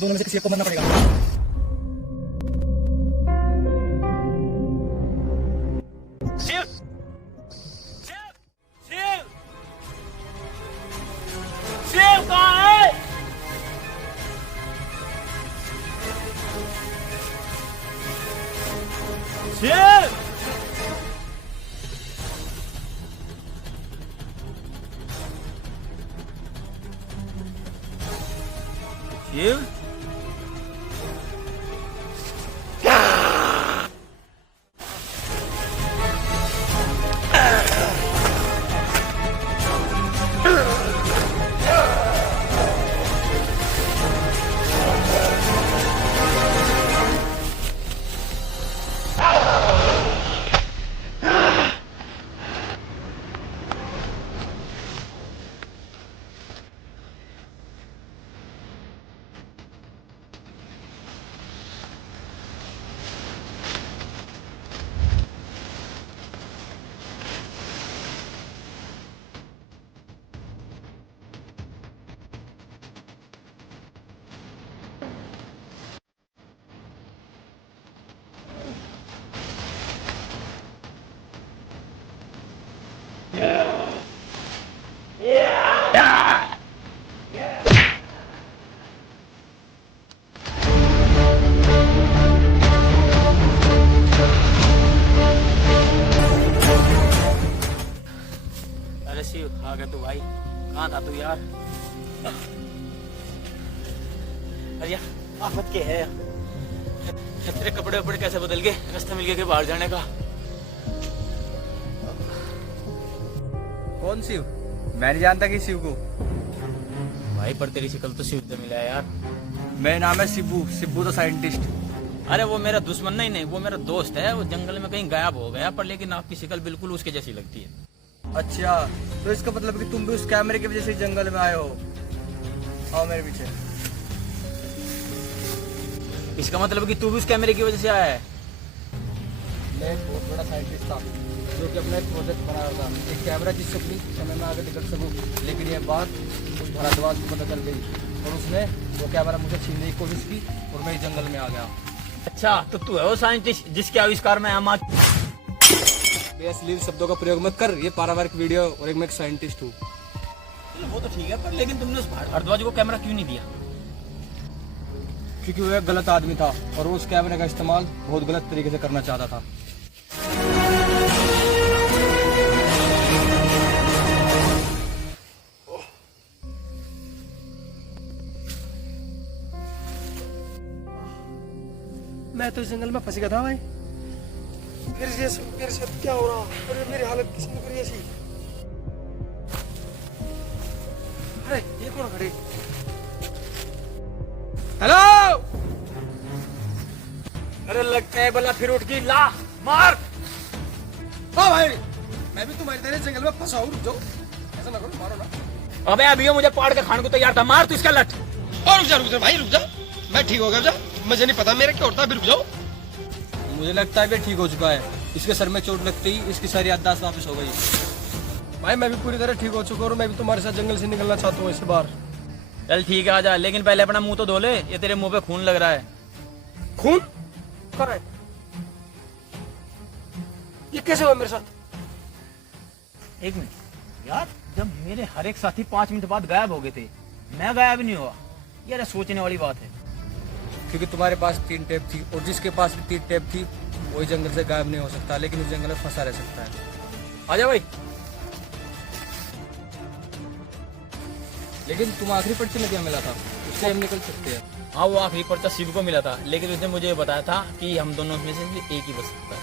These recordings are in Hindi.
हम दोनों में से किसी एक को मरना पड़ेगा। शिव! शिव! शिव! शिव कहाँ है? शिव! शिव? अरे शिव आ गया तू भाई, कहाँ था तू यार? अरे यार आफत के है, तेरे कपड़े वपड़े कैसे बदल गए रास्ता मिल गया के बाहर जाने का? कौन शिव? मैं नहीं जानता कि शिव को। भाई पर तेरी शक्ल तो शिव से मिला है यार। मेरा नाम है शिबू, शिबू द साइंटिस्ट। अरे वो मेरा दुश्मन नहीं, वो मेरा दोस्त है। वो जंगल में कहीं गायब हो गया, पर लेकिन आपकी शक्ल बिल्कुल उसके जैसी लगती है। अच्छा, तो इसका मतलब कि तुम भी उस कैमरे की वजह से जंगल में आए हो। आओ मेरे पीछे। इसका मतलब कि तू भी उस कैमरे की वजह से आया है? मैं एक बहुत बड़ा साइंटिस्ट था जो कि अपना एक प्रोजेक्ट बना रहा था, एक कैमरा जिससे अपनी समय में आगे निकल सकूं। लेकिन ये बात उस भारद्वाज को पता चल गई और उसने वो कैमरा मुझे छीनने की कोशिश की और मैं इस जंगल में आ गया। अच्छा, तो तू है वो साइंटिस्ट जिसके आविष्कार में हम आज। अश्लील शब्दों का प्रयोग मत कर, ये पारिवारिक वीडियो और एक मैं एक साइंटिस्ट हूँ। वो तो ठीक है, पर लेकिन तुमने उस भारद्वाज को कैमरा क्यों नहीं दिया? क्योंकि वो एक गलत आदमी था और वो उस कैमरे का इस्तेमाल बहुत गलत तरीके से करना चाहता था। मैं तो इस जंगल में फंस गया था भाई। मेरे साथ क्या हो रहा? अरे मेरी हालत किसने करी ऐसी? अरे ये कौन खड़े? हेलो! अरे लगता है बल्ला फिर उठ गई, ला मार। हाँ भाई, मैं भी तुम्हारी तरह जंगल में फंसा हूँ। रुक जाओ, ऐसा ना करो, मारो ना। अबे अभी मुझे पाड़ के खाने को तैयार था, मार तू इसका लठ। और रुक जा भाई, रुक जा। मैं ठीक हो गया, मुझे नहीं पता मेरा क्या होता है। अभी रुक जाओ। मुझे लगता है कि ठीक हो चुका है। इसके सर में चोट लगते ही इसकी सारी याददाश्त वापस हो गई। भाई मैं भी पूरी तरह ठीक हो चुका हूँ और मैं भी तुम्हारे साथ जंगल से निकलना चाहता हूँ इस बार। चल ठीक है, आजा, लेकिन पहले अपना मुंह तो धो ले। ये तेरे मुंह पे खून लग रहा है। खून? कहाँ है? ये कैसे हुआ मेरे साथ? एक मिनट यार, जब मेरे हर एक साथी 5 मिनट बाद गायब हो गए थे, मैं गायब नहीं हुआ। यार सोचने वाली बात है। क्योंकि तुम्हारे पास 3 टेप थी और जिसके पास भी 3 टेप थी वही जंगल से गायब नहीं हो सकता, लेकिन उस जंगल में फंसा रह सकता है। आजा भाई। लेकिन तुम आखिरी पर्ची में क्या मिला था? उससे हम निकल सकते हैं। हाँ, वो आखिरी पर्चा शिव को मिला था, लेकिन उसने मुझे बताया था कि हम दोनों में से एक ही बच सकता है।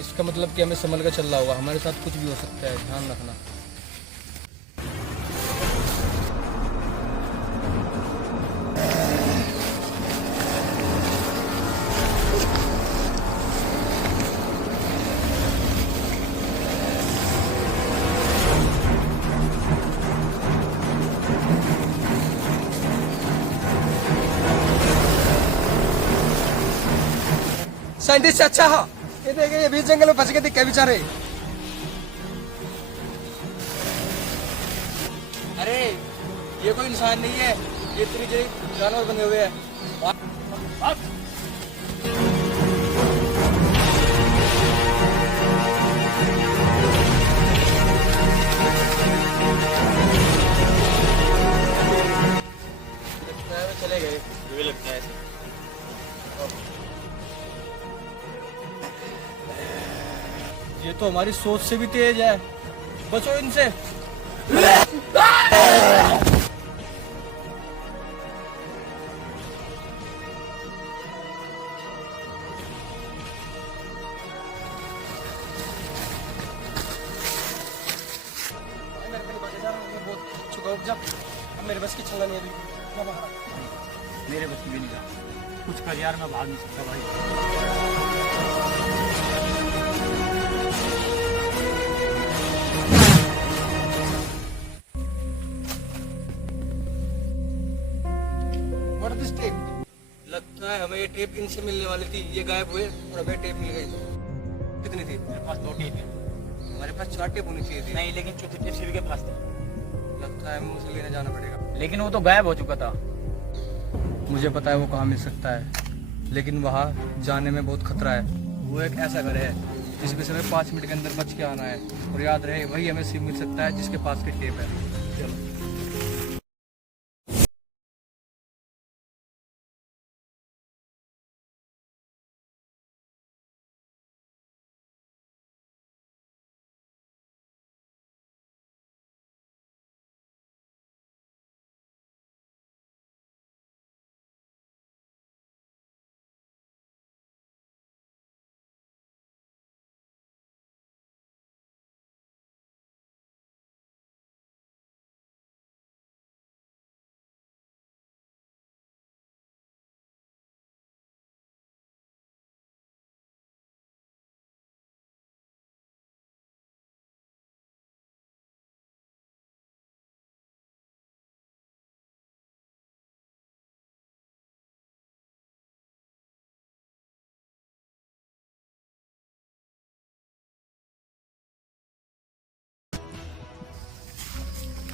इसका मतलब कि हमें संभल कर चलना होगा, हमारे साथ कुछ भी हो सकता है, ध्यान रखना। साइंटिस्ट अच्छा है। ये देखे, ये बीच जंगल में फंस गए थे क्या बेचारे। अरे ये कोई इंसान नहीं है, ये त्रिजयी जानवर बने हुए हैं। चले गए, मुझे लगता है ऐसे। ये तो हमारी सोच से भी तेज है, बचो इनसे। मेरे बस की छलना नहीं है अभी। मेरे बच्चे भी नहीं जा कुछ कर यार, मैं भाग नहीं सकता भाई। What is this tape? लगता है हमें ये टेप इनसे मिलने वाली थी, ये गायब हुए और हमें टेप मिल गई। कितनी थी? मेरे पास 2 टेप है। हमारे पास 4 टेप होनी चाहिए थी। नहीं, लेकिन चौथी टेप शिव के पास थी। लगता है हमें उसे लेने जाना पड़ेगा। लेकिन वो तो गायब हो चुका था। मुझे पता है वो कहाँ मिल सकता है, लेकिन वहाँ जाने में बहुत खतरा है। वो एक ऐसा घर है जिसमें से हमें 5 मिनट के अंदर बच के आना है, और याद रहे वही हमें शिव मिल सकता है जिसके पास की टेप है। चलो।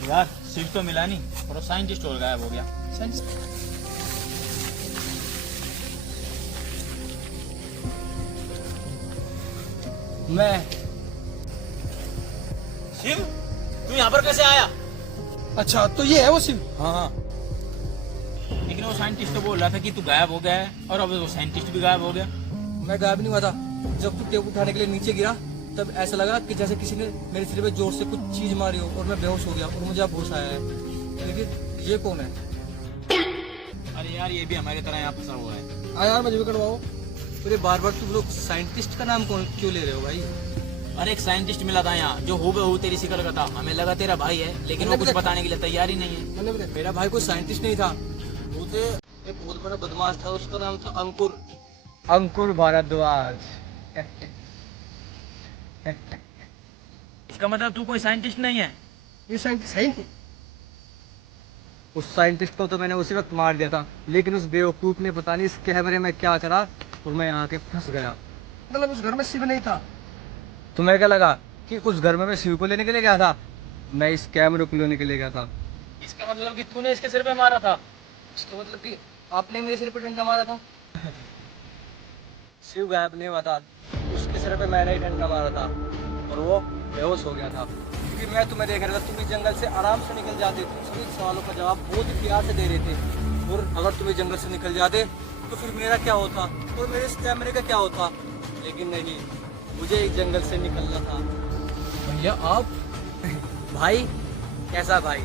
यार शिव तो मिला नहीं, और वो साइंटिस्ट और गायब हो गया। मैं शिव, तू यहाँ पर कैसे आया? अच्छा, तो ये है वो शिव? हाँ, लेकिन वो साइंटिस्ट तो बोल रहा था कि तू गायब हो गया है, और अब वो साइंटिस्ट भी गायब हो गया। मैं गायब नहीं हुआ था। जब तू टेप उठाने के लिए नीचे गिरा तब ऐसा लगा कि जैसे किसी ने मेरे सिर पे जोर से कुछ चीज मारी हो, और मैं बेहोश हो गया और मुझे अब होश आया है। लेकिन ये कौन है? अरे यार, ये भी हमारी तरह यहाँ फंसा हुआ है। हाँ यार, मुझे भी करवाओ। अरे बार बार तुम लोग साइंटिस्ट का नाम क्यों ले रहे हो भाई? अरे एक साइंटिस्ट मिला था यहाँ जो हूबहू तेरी शिकल का था। हमें लगा तेरा भाई है, लेकिन वो कुछ बताने के लिए तैयार ही नहीं है। मेरा भाई कोई साइंटिस्ट नहीं था, मुझे एक बहुत बड़ा बदमाश था, उसका नाम था अंकुर। अंकुर भारद्वाज। इसका मतलब तू कोई साइंटिस्ट नहीं है? ये साइंटिस्ट है नहीं। उस साइंटिस्ट को तो मैंने उसी वक्त मार दिया था, लेकिन उस बेवकूफ ने पता नहीं इस कैमरे में क्या करा और मैं यहाँ के फंस गया। मतलब उस घर में शिव नहीं था। तुम्हें क्या लगा कि उस घर में मैं शिव को लेने के लिए गया था? मैं इस कैमरे को लेने के लिए गया था। इसका मतलब कि तूने इसके सिर पे मारा था? इसका मतलब कि आपने मेरे सिर पर डंडा मारा था? शिव गायब नहीं हुआ था, उसके सिर पे मैंने ही डंडा मारा था और वो बेहोश हो गया था। क्योंकि मैं तुम्हें देख रहा था, तुम इस जंगल से आराम से निकल जाते, तुम सभी सवालों का जवाब बहुत ही प्यार से दे रहे थे। और अगर तुम इस जंगल से निकल जाते तो फिर मेरा क्या होता और मेरे इस कैमरे का क्या होता? लेकिन नहीं, मुझे इस जंगल से निकलना था। भैया आप? भाई? कैसा भाई?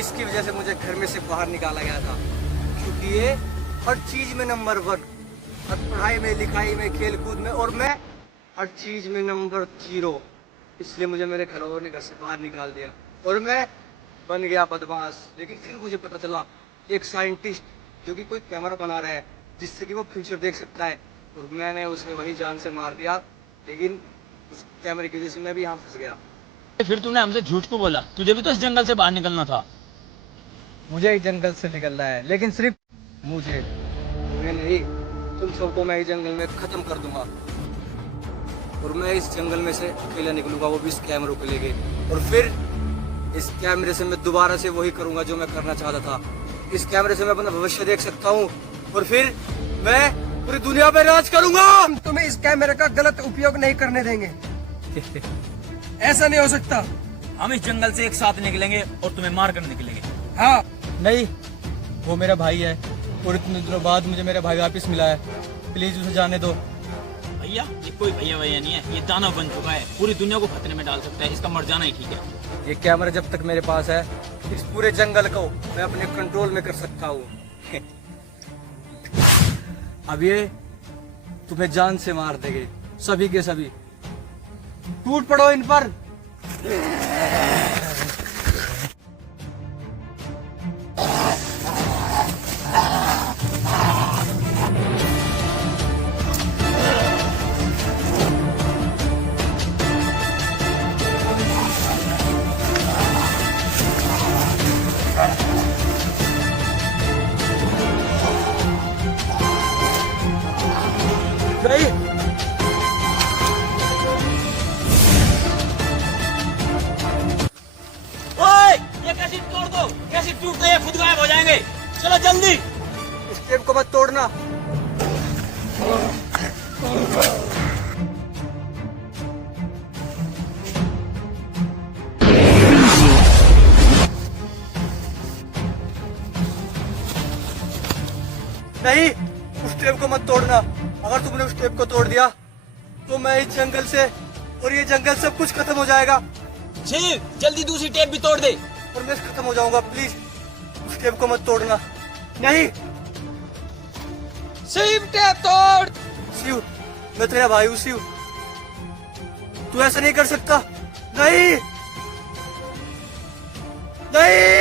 इसकी वजह से मुझे घर में से बाहर निकाला गया था, क्योंकि ये हर चीज में नंबर 1, हर पढ़ाई में, लिखाई में, खेल कूद में, और मैं हर चीज में नंबर 0। इसलिए मुझे मेरे घर वालों ने घर से बाहर निकाल दिया और मैं बन गया बदमाश। लेकिन फिर मुझे पता चला एक साइंटिस्ट जो कि कोई कैमरा बना रहा है जिससे कि वो फ्यूचर देख सकता है, और मैंने उसे वही जान से मार दिया। लेकिन उस कैमरे की वजह से मैं भी यहाँ फंस गया। फिर तूने हमसे झूठ क्यों बोला? तुझे भी तो इस जंगल से बाहर निकलना था। मुझे इस जंगल से निकलना है, लेकिन सिर्फ मुझे। मैं नहीं, तुम सबको मैं इस जंगल में खत्म कर दूंगा और मैं इस जंगल में से अकेला निकलूंगा, वो भी इस कैमरों को लेके। और फिर इस कैमरे से मैं दोबारा से वही करूंगा जो मैं करना चाहता था। इस कैमरे से मैं अपना भविष्य देख सकता हूँ और फिर मैं पूरी दुनिया पे राज करूंगा। हम तुम्हें इस कैमरे का गलत उपयोग नहीं करने देंगे। ऐसा नहीं हो सकता। हम इस जंगल से एक साथ निकलेंगे और तुम्हें मार कर निकलेंगे। हाँ, नहीं, वो मेरा भाई है और इतने दिनों बाद मुझे मेरा भाई वापस मिला है। प्लीज उसे जाने दो। भैया ये कोई भैया भैया नहीं है, ये दानव बन चुका है, पूरी दुनिया को खतरे में डाल सकता है, इसका मर जाना ही ठीक है। ये कैमरा जब तक मेरे पास है, इस पूरे जंगल को मैं अपने कंट्रोल में कर सकता हूँ। अब ये तुम्हें जान से मार देंगे, सभी के सभी। टूट पड़ो इन पर। नहीं, ओए, ये कैसे तोड़ दो, कैसे टूट गए, खुद गायब हो जाएंगे। चलो जल्दी। इस टेप को मत तोड़ना। नहीं, उस टेप को मत तोड़ना। अगर तुमने उस टेप को तोड़ दिया तो मैं इस जंगल से और ये जंगल सब कुछ खत्म हो जाएगा शिव, जल्दी दूसरी टेप भी तोड़ दे। और मैं खत्म हो जाऊंगा। प्लीज उस टेप को मत तोड़ना। नहीं शिव टेप तोड़। शिव, मैं तेरा भाई हूँ शिव, तू ऐसा नहीं कर सकता। नहीं नहीं।